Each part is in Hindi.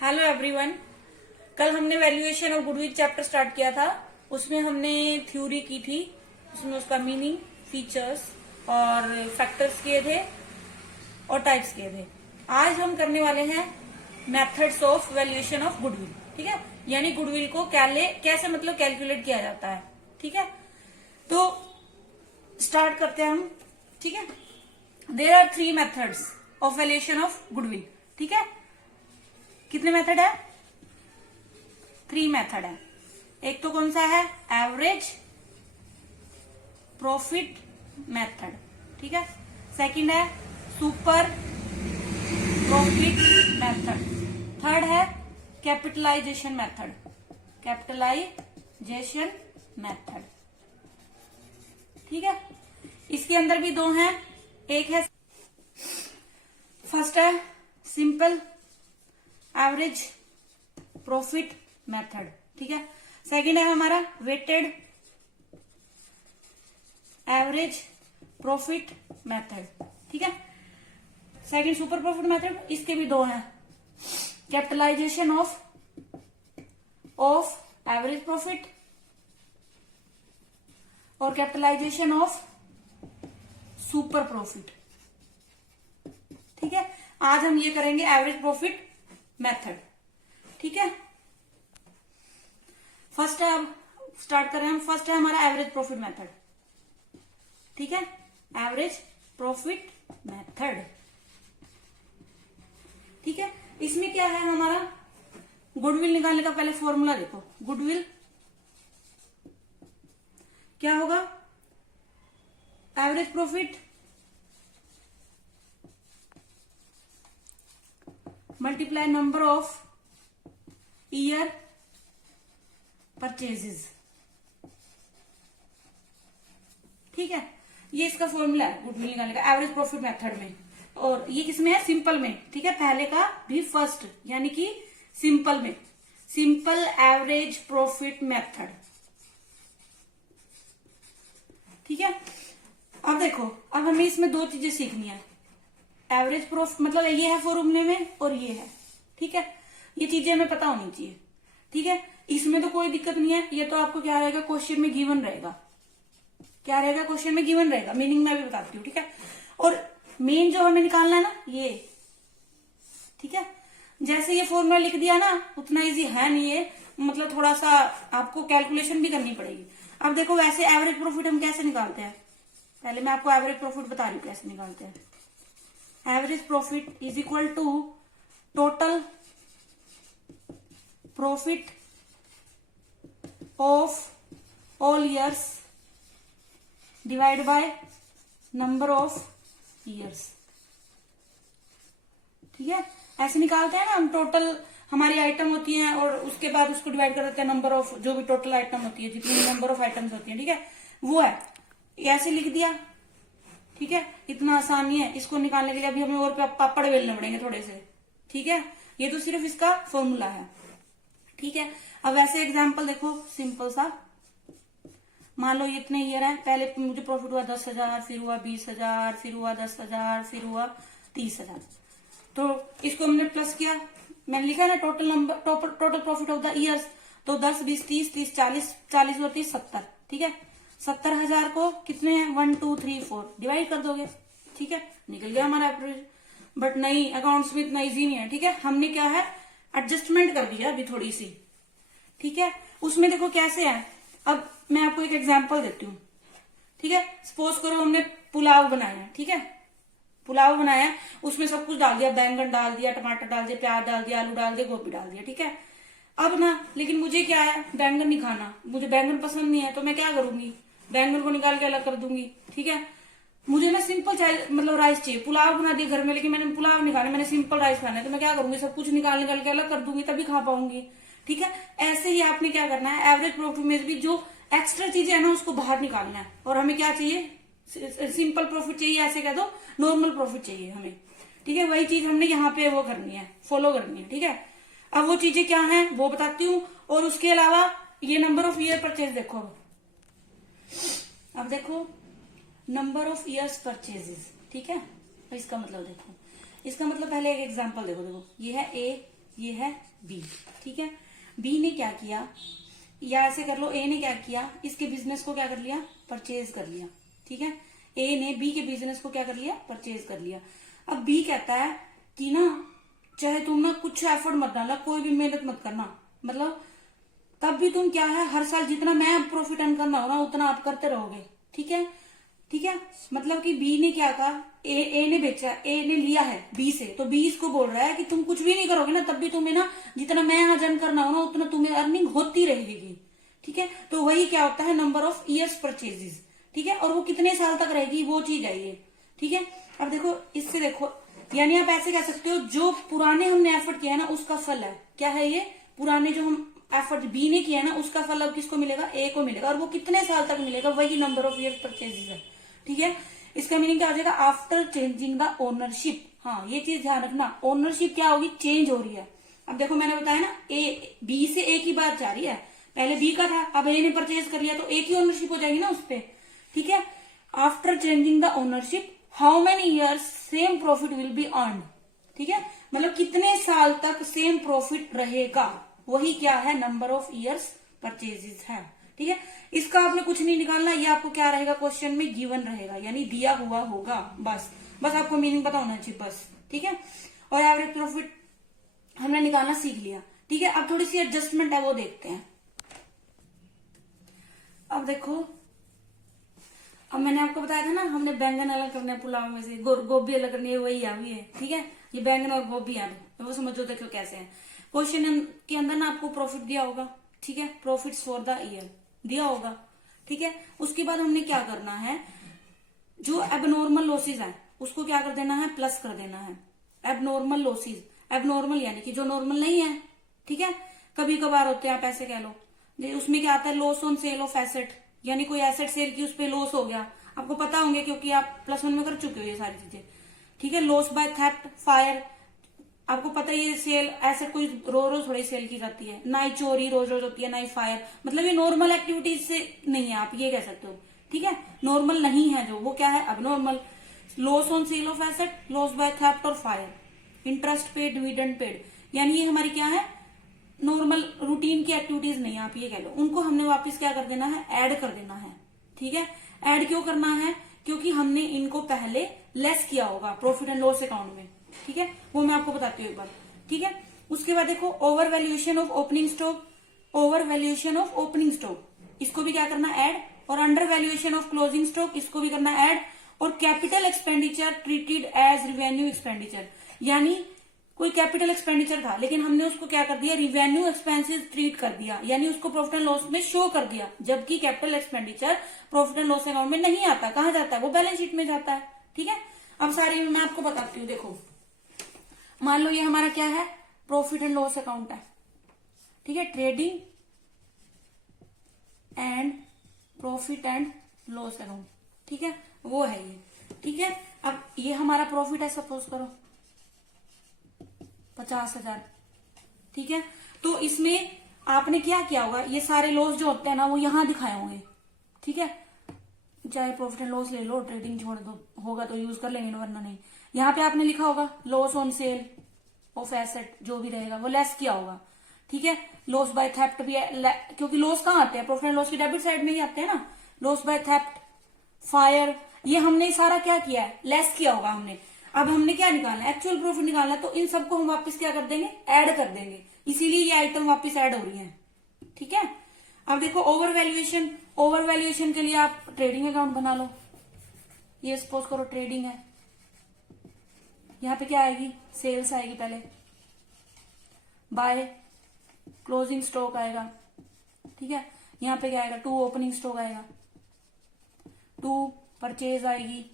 Hello everyone. कल हमने वैल्यूएशन और गुडविल चैप्टर स्टार्ट किया था। उसमें हमने थ्योरी की थी, उसमें उसका मीनिंग, फीचर्स और फैक्टर्स किए थे और टाइप्स किए थे। आज हम करने वाले हैं methods of valuation of goodwill. ठीक है, यानी गुडविल को कैसे मतलब कैलकुलेट किया जाता है। ठीक है, तो स्टार्ट करते हैं हम। ठीक है, there are 3 methods of valuation of goodwill. ठीक है, कितने मेथड है? 3 मेथड है। एक तो कौन सा है? Average profit method. ठीक है, सेकंड है सुपर प्रॉफिट मेथड। थर्ड है कैपिटलाइजेशन मेथड। Capitalisation method. ठीक है, इसके अंदर भी 2 हैं। एक है, फर्स्ट है सिंपल एवरेज प्रॉफिट मेथड। ठीक है, सेकंड है हमारा वेटेड एवरेज प्रॉफिट मेथड। ठीक है, सेकंड सुपर प्रॉफिट मेथड। इसके भी 2 हैं, कैपिटलाइजेशन ऑफ एवरेज प्रॉफिट और कैपिटलाइजेशन ऑफ सुपर प्रॉफिट। ठीक है, आज हम ये करेंगे एवरेज प्रॉफिट मेथड। ठीक है, फर्स्ट है, अब स्टार्ट कर रहे हैं हम। फर्स्ट है हमारा एवरेज प्रॉफिट मेथड। ठीक है, एवरेज प्रॉफिट मेथड। ठीक है, इसमें क्या है हमारा? गुडविल निकालने का पहले फॉर्मूला देखो। गुडविल क्या होगा? Average profit multiply number of year purchases. ठीक है, ये इसका फॉर्मूला है गुडविल निकालने का एवरेज प्रॉफिट मेथड में। और ये किसमें है? सिंपल में। ठीक है, पहले का भी फर्स्ट यानी कि सिंपल में, सिंपल एवरेज प्रॉफिट मेथड। ठीक है, अब देखो, अब हमें इसमें 2 चीजें सीखनी है। एवरेज प्रॉफिट मतलब ये है फॉर्मूले में और ये है। ठीक है, ये चीजें हमें पता होनी चाहिए। ठीक है, इसमें तो कोई दिक्कत नहीं है। ये तो आपको क्या रहेगा? क्वेश्चन में गिवन रहेगा। क्या रहेगा? क्वेश्चन में गिवन रहेगा। मीनिंग मैं भी बताती हूँ। ठीक है, और मेन जो हमें निकालना है ना, ये। ठीक है, जैसे ये फॉर्मूला लिख दिया ना, उतना इजी है नहीं ये, मतलब थोड़ा सा आपको कैलकुलेशन भी करनी पड़ेगी। अब देखो, वैसे एवरेज प्रॉफिट हम कैसे निकालते हैं? पहले मैं आपको एवरेज प्रॉफिट बता रही हूँ कैसे निकालते हैं। Average profit is equal to total profit of all years divide by number of years. ठीक है, ऐसे निकालते हैं ना हम। टोटल हमारी आइटम होती हैं और उसके बाद उसको डिवाइड कर देते हैं नंबर ऑफ, जो भी टोटल आइटम होती है, जितनी नंबर ऑफ आइटम्स होती है। ठीक है, वो है, ऐसे लिख दिया। ठीक है, इतना आसान नहीं है इसको निकालने के लिए। अभी हमें और पापड़ बेलने पड़ेंगे थोड़े से। ठीक है, ये तो सिर्फ इसका फॉर्मूला है। ठीक है, अब वैसे एग्जांपल देखो, सिंपल सा। मान लो इतने ईयर है, पहले मुझे प्रॉफिट हुआ 10,000, फिर हुआ 20,000, फिर हुआ 10,000, फिर हुआ 30,000। तो इसको हमने प्लस किया। मैंने लिखा है ना total number, total profit of the years. तो 10, 20, 30, 30, 40, 40 और 30, 70। ठीक है, 70,000 को कितने हैं? 1, 2, 3, 4 डिवाइड कर दोगे। ठीक है, निकल गया हमारा एवरेज। बट नहीं, अकाउंट्स में इतना इजी नहीं है। ठीक है, हमने क्या है, एडजस्टमेंट कर दिया अभी थोड़ी सी। ठीक है, उसमें देखो कैसे है। अब मैं आपको एक एग्जांपल देती हूँ। ठीक है, सपोज करो हमने पुलाव बनाया। ठीक है, पुलाव बनाया, उसमें सब कुछ डाल दिया, बैंगन डाल दिया, टमाटर डाल दिया, प्याज डाल दिया, आलू डाल दिया, गोभी डाल दिया। ठीक है, अब ना, लेकिन मुझे क्या है, बैंगन नहीं खाना, मुझे बैंगन पसंद नहीं है। तो मैं क्या करूंगी? बैंगन को निकाल के अलग कर दूंगी। ठीक है, मुझे ना सिंपल मतलब राइस चाहिए। पुलाव बना दिया घर में, लेकिन मैंने पुलाव नहीं खाना, मैंने सिंपल राइस खाना है। तो मैं क्या करूंगी? सब कुछ निकाल के अलग कर दूंगी, तभी खा पाऊंगी। ठीक है, ऐसे ही आपने क्या करना है, एवरेज प्रॉफिट में भी जो एक्स्ट्रा चीजें है ना, उसको बाहर निकालना है। और हमें क्या चाहिए? सिंपल प्रॉफिट चाहिए, ऐसे कह दो, नॉर्मल प्रॉफिट चाहिए हमें। ठीक है, वही चीज हमने यहाँ पे वो करनी है, फॉलो करनी है। ठीक है, अब वो चीजें क्या हैं वो बताती हूँ। और उसके अलावा ये नंबर ऑफ ईयर परचेज देखो। अब देखो नंबर ऑफ ईयर्स परचेजेस। ठीक है, तो इसका मतलब देखो, इसका मतलब पहले एक एग्जांपल देखो। देखो ये है ए, ये है बी। ठीक है, बी ने क्या किया, या ऐसे कर लो, ए ने क्या किया, इसके बिजनेस को क्या कर लिया, परचेज कर लिया। ठीक है, ए ने बी के बिजनेस को क्या कर लिया, परचेज कर लिया। अब बी कहता है कि ना चाहे तुम ना कुछ एफर्ट मत डालना, कोई भी मेहनत मत करना, मतलब तब भी तुम क्या है हर साल जितना मैं प्रॉफिट अर्न करना हो ना उतना आप करते रहोगे। ठीक है, ठीक है, मतलब कि बी ने क्या कहा, ए ने बेचा, ए ने लिया है बी से, तो बी इसको बोल रहा है कि तुम कुछ भी नहीं करोगे ना तब भी तुम्हें ना जितना मैं आज अर्न करना हो ना उतना तुम्हें अर्निंग होती रहेगी। ठीक है, तो वही क्या होता है, नंबर ऑफ ईयर्स परचेजेस। ठीक है, और वो कितने साल तक रहेगी वो चीज है ये। ठीक है, अब देखो इससे देखो, यानी आप ऐसे कह सकते हो जो पुराने हमने एफर्ट किया है ना उसका फल है, क्या है ये, पुराने जो हम एफर्ट बी ने किया ना उसका फल अब किसको मिलेगा, ए को मिलेगा, और वो कितने साल तक मिलेगा, वही नंबर ऑफ ईयर परचेजेस है। ठीक है, इसका मीनिंग क्या हो जाएगा, आफ्टर चेंजिंग द ओनरशिप। हाँ, ये चीज ध्यान रखना, ओनरशिप क्या होगी, चेंज हो रही है। अब देखो मैंने बताया ना, ए बी से ए की बात जा रही है, पहले बी का था, अब ए ने परचेज कर लिया तो ए की ओनरशिप हो जाएगी ना उस पर। ठीक है, after changing the ownership how many years same profit will be earn. ठीक है, मतलब कितने साल तक सेम प्रॉफिट रहेगा, वही क्या है, नंबर ऑफ ईयर्स परचेजेस है। ठीक है, इसका आपने कुछ नहीं निकालना, ये आपको क्या रहेगा, क्वेश्चन में गिवन रहेगा, यानी दिया हुआ होगा, बस बस आपको मीनिंग पता होना चाहिए बस। ठीक है, और एवरेज प्रॉफिट हमने निकालना सीख लिया। ठीक है, अब थोड़ी सी एडजस्टमेंट है वो देखते हैं। अब देखो, अब मैंने आपको बताया था ना हमने बैंगन अलग करने पुलाव में से, गोभी अलग करनी है, वही अभी है। ठीक है, ये बैंगन और गोभी है, वो समझो देखो कैसे है। क्वेश्चन के अंदर ना आपको प्रॉफिट दिया होगा, ठीक है, प्रॉफिट्स फॉर द ईयर दिया होगा। ठीक है, उसके बाद हमने क्या करना है, जो एबनॉर्मल लॉसेज है उसको क्या कर देना है, प्लस कर देना है। एबनॉर्मल लॉसेज, एबनॉर्मल यानी कि जो नॉर्मल नहीं है। ठीक है, कभी कभार होते हैं, आप ऐसे कह लो, उसमें क्या आता है, loss on sale of asset, यानी कोई एसेट सेल की उस पर लॉस हो गया, आपको पता होंगे क्योंकि आप +1 में कर चुके हो ये सारी चीजें। ठीक है, लॉस बाय थेफ्ट, फायर, आपको पता है ये सेल एसेट कोई रोज रोज थोड़ी सेल की जाती है, ना ही चोरी रोज रोज होती है, ना ही फायर, मतलब ये नॉर्मल एक्टिविटीज से नहीं है, आप ये कह सकते हो। ठीक है, नॉर्मल नहीं है जो, वो क्या है, अब normal. Loss on sale of asset, loss by theft और fire, interest paid, dividend paid, यानी ये हमारी क्या है, नॉर्मल रूटीन की एक्टिविटीज नहीं है, आप ये कह लो। उनको हमने वापस क्या कर देना है, ऐड कर देना है। ठीक है, ऐड क्यों करना है, क्योंकि हमने इनको पहले लेस किया होगा प्रॉफिट एंड लॉस अकाउंट में। ठीक है, वो मैं आपको बताती हूँ एक बार। ठीक है, उसके बाद देखो over valuation of opening stock, over valuation of opening stock, इसको भी क्या करना, ऐड, और under valuation of closing stock, इसको भी करना ऐड, और capital expenditure treated as revenue expenditure, यानी कोई कैपिटल एक्सपेंडिचर था लेकिन हमने उसको क्या कर दिया, रिवेन्यू एक्सपेंसेस ट्रीट कर दिया, यानी उसको प्रॉफिट एंड लॉस में शो कर दिया, जबकि capital expenditure profit and loss account में नहीं आता, कहां जाता है, वो बैलेंस शीट में जाता है। ठीक है, अब सारी मैं आपको बताती हूँ। देखो मान लो ये हमारा क्या है, प्रॉफिट एंड लॉस अकाउंट है। ठीक है, trading and profit and loss account, ठीक है, वो है ये। ठीक है, अब ये हमारा प्रॉफिट है, सपोज करो 50,000। ठीक है, तो इसमें आपने क्या किया होगा, ये सारे लॉस जो होते हैं ना वो यहां दिखाए होंगे। ठीक है, चाहे प्रॉफिट एंड लॉस ले लो, ट्रेडिंग छोड़ दो, होगा तो यूज कर लेंगे वरना नहीं। यहाँ पे आपने लिखा होगा loss on sale of asset, जो भी रहेगा वो लेस किया होगा। ठीक है, लॉस बाय थेफ्ट भी है, क्योंकि लॉस कहाँ आते हैं, प्रॉफिट एंड लॉस की डेबिट साइड में ही आते हैं ना, लॉस बाय थेफ्ट, फायर, ये हमने सारा क्या किया है, लेस किया होगा हमने। अब हमने क्या निकालना है, एक्चुअल प्रॉफिट निकालना है, तो इन सबको हम वापस क्या कर देंगे, ऐड कर देंगे, इसीलिए ये आइटम वापस ऐड हो रही है। ठीक है, अब देखो ओवर वैल्यूएशन, ओवर वैल्यूएशन के लिए आप ट्रेडिंग अकाउंट बना लो, ये सपोज करो ट्रेडिंग है, यहाँ पे क्या आएगी, सेल्स आएगी पहले, बाय क्लोजिंग स्टॉक आएगा। ठीक है, यहाँ पे क्या आएगा, 2 ओपनिंग स्टॉक आएगा, 2 परचेज आएगी,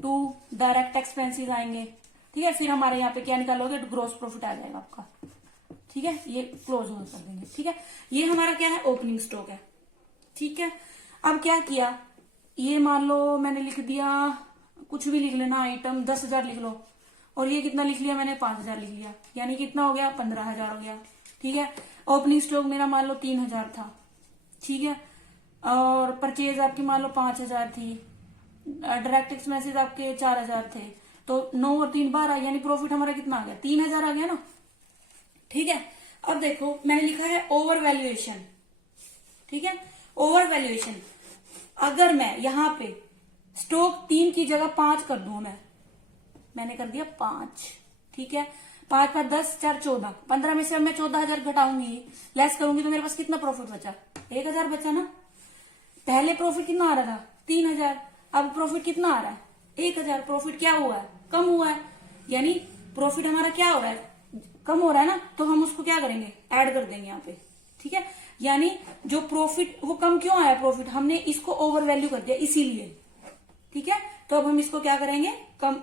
2 डायरेक्ट एक्सपेंसेस आएंगे। ठीक है, फिर हमारे यहाँ पे क्या निकालोगे, ग्रोस प्रॉफिट आ जाएगा आपका। ठीक है, ये क्लोज कर देंगे। ठीक है, ये हमारा क्या है, ओपनिंग स्टॉक है। ठीक है, अब क्या किया, ये मान लो मैंने लिख दिया, कुछ भी लिख लेना आइटम, 10,000 लिख लो, और ये कितना लिख लिया मैंने, 5,000 लिख लिया, यानी कितना हो गया, 15,000 हो गया। ठीक है, ओपनिंग स्टॉक मेरा मान लो 3,000 था। ठीक है, और परचेज आपकी मान लो 5,000 थी, डायरेक्ट एक्सपेंसेस आपके 4,000 थे, तो 9 और 3 12, यानी प्रॉफिट हमारा कितना आ गया, 3,000 आ गया ना। ठीक है। अब देखो मैंने लिखा है ओवर वैल्यूएशन, ठीक है, ओवर वैल्यूएशन। अगर मैं यहाँ पे स्टॉक 3 की जगह 5 कर दूं, मैंने कर दिया 5, ठीक है, 5 5 10 4 14, 15 में से अब मैं 14,000 घटाऊंगी, लेस करूंगी तो मेरे पास कितना प्रॉफिट बचा? 1,000 बचा ना। पहले प्रॉफिट कितना आ रहा था? 3,000। अब प्रॉफिट कितना आ रहा है? 1,000। प्रॉफिट क्या हुआ है? कम हुआ है। यानी प्रॉफिट हमारा क्या हो रहा है? कम हो रहा है ना, तो हम उसको क्या करेंगे? ऐड कर देंगे यहाँ पे, ठीक है। यानी जो प्रॉफिट वो कम क्यों आया प्रॉफिट? हमने इसको ओवर वैल्यू कर दिया इसीलिए, ठीक है। तो अब हम इसको क्या करेंगे? कम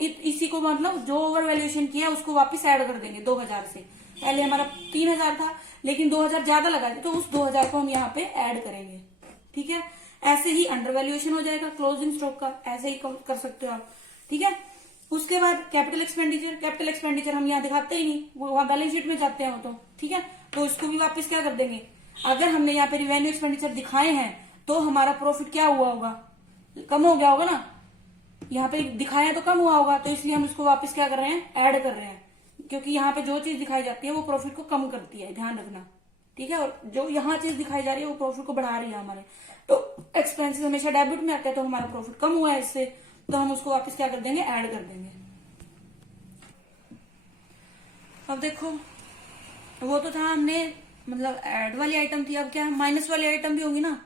इसी को मतलब जो ओवर वैल्यूएशन किया उसको वापस ऐड कर देंगे 2,000 से। पहले हमारा 3,000 था लेकिन 2,000 ज्यादा लगा तो उस 2,000 को हम यहाँ पे ऐड करेंगे, ठीक है। ऐसे ही अंडर वैल्यूएशन हो जाएगा क्लोजिंग स्टॉक का, ऐसे ही कर सकते हो आप, ठीक है। उसके बाद कैपिटल एक्सपेंडिचर, कैपिटल एक्सपेंडिचर हम यहाँ दिखाते ही नहीं, वो वहां बैलेंस शीट में जाते हैं वो तो, ठीक है। तो इसको भी वापस क्या कर देंगे? अगर हमने यहाँ पे रिवेन्यू एक्सपेंडिचर दिखाए हैं तो हमारा प्रॉफिट क्या हुआ होगा? कम हो गया होगा ना। यहाँ पे दिखाया तो कम हुआ होगा, तो इसलिए हम इसको वापस क्या कर रहे हैं? ऐड कर रहे हैं, क्योंकि यहाँ पे जो चीज दिखाई जाती है वो प्रॉफिट को कम करती है, ध्यान रखना, ठीक है। और जो यहाँ चीज दिखाई जा रही है वो प्रॉफिट को बढ़ा रही है हमारे। तो एक्सपेंसेस हमेशा डेबिट में आते हैं, तो हमारा प्रॉफिट कम हुआ है इससे, तो हम उसको वापस क्या कर देंगे? ऐड कर देंगे। अब देखो वो तो था हमने मतलब ऐड वाली आइटम थी, अब क्या माइनस वाली आइटम भी होगी ना,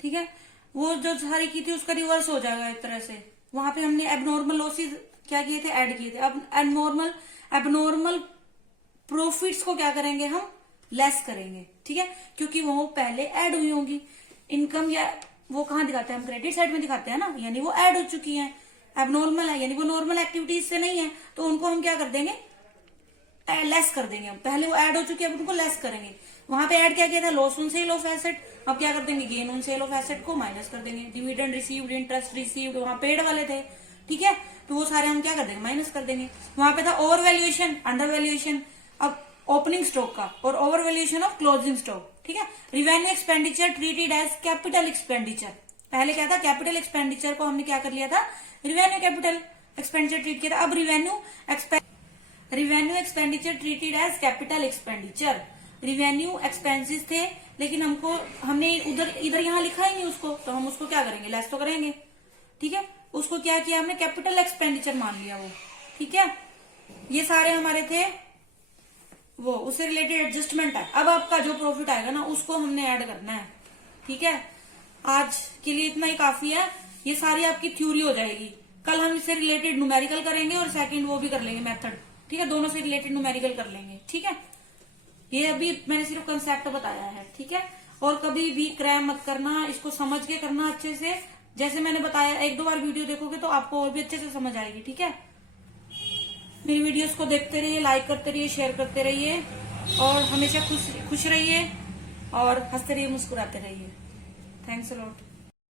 ठीक है। वो जो सारी की थी उसका रिवर्स हो जाएगा एक तरह से। वहां पे हमने एबनॉर्मल लॉसेस क्या किए थे? ऐड किए थे। अब एबनॉर्मल प्रॉफिट्स को क्या करेंगे? हम लेस करेंगे, ठीक है, क्योंकि वो पहले ऐड हुई होंगी। इनकम या वो कहाँ दिखाते हैं? हम क्रेडिट साइड में दिखाते हैं ना, यानी वो ऐड हो चुकी है। एबनॉर्मल है यानी वो नॉर्मल एक्टिविटीज से नहीं है, तो उनको हम क्या कर देंगे? लेस कर देंगे। हम पहले वो ऐड हो चुकी है, अब उनको लेस करेंगे। वहां पे ऐड क्या किया था? Loss on sale of asset. अब क्या कर देंगे? Gain on sale of asset को माइनस कर देंगे। डिविडेंड रिसीव्ड, इंटरेस्ट रिसीव्ड, वहां पेड वाले थे, ठीक है, तो वो सारे हम क्या कर देंगे? माइनस कर देंगे। वहां पे था ओवर वैल्यूएशन, अंडर वैल्यूएशन, अब ओपनिंग स्टॉक का, और over valuation of closing stock, ठीक है। Revenue expenditure treated as capital expenditure. पहले क्या था? कैपिटल एक्सपेंडिचर को हमने क्या कर लिया था? रिवेन्यू कैपिटल एक्सपेंडिचर ट्रीट किया था। अब revenue expenditure treated as capital expenditure. Revenue expenses थे लेकिन हमने इधर यहाँ लिखा ही नहीं उसको, तो हम उसको क्या करेंगे? लेस तो करेंगे, ठीक है। उसको क्या किया हमने? कैपिटल एक्सपेंडिचर मान लिया वो, ठीक है। ये सारे हमारे थे वो उससे रिलेटेड एडजस्टमेंट है। अब आपका जो प्रॉफिट आएगा ना उसको हमने ऐड करना है, ठीक है। आज के लिए इतना ही काफी है। ये सारी आपकी थ्योरी हो जाएगी। कल हम इससे रिलेटेड न्यूमेरिकल करेंगे और सेकंड वो भी कर लेंगे मेथड, ठीक है। दोनों से रिलेटेड न्यूमेरिकल कर लेंगे, ठीक है। ये अभी मैंने सिर्फ कंसेप्ट बताया है, ठीक है। और कभी भी क्रैम मत करना, इसको समझ के करना अच्छे से। जैसे मैंने बताया 1-2 बार वीडियो देखोगे तो आपको और भी अच्छे से समझ आएगी, ठीक है। मेरी वीडियोस को देखते रहिए, लाइक करते रहिए, शेयर करते रहिए और हमेशा खुश रहिए और हंसते रहिए, मुस्कुराते रहिए। Thanks a lot.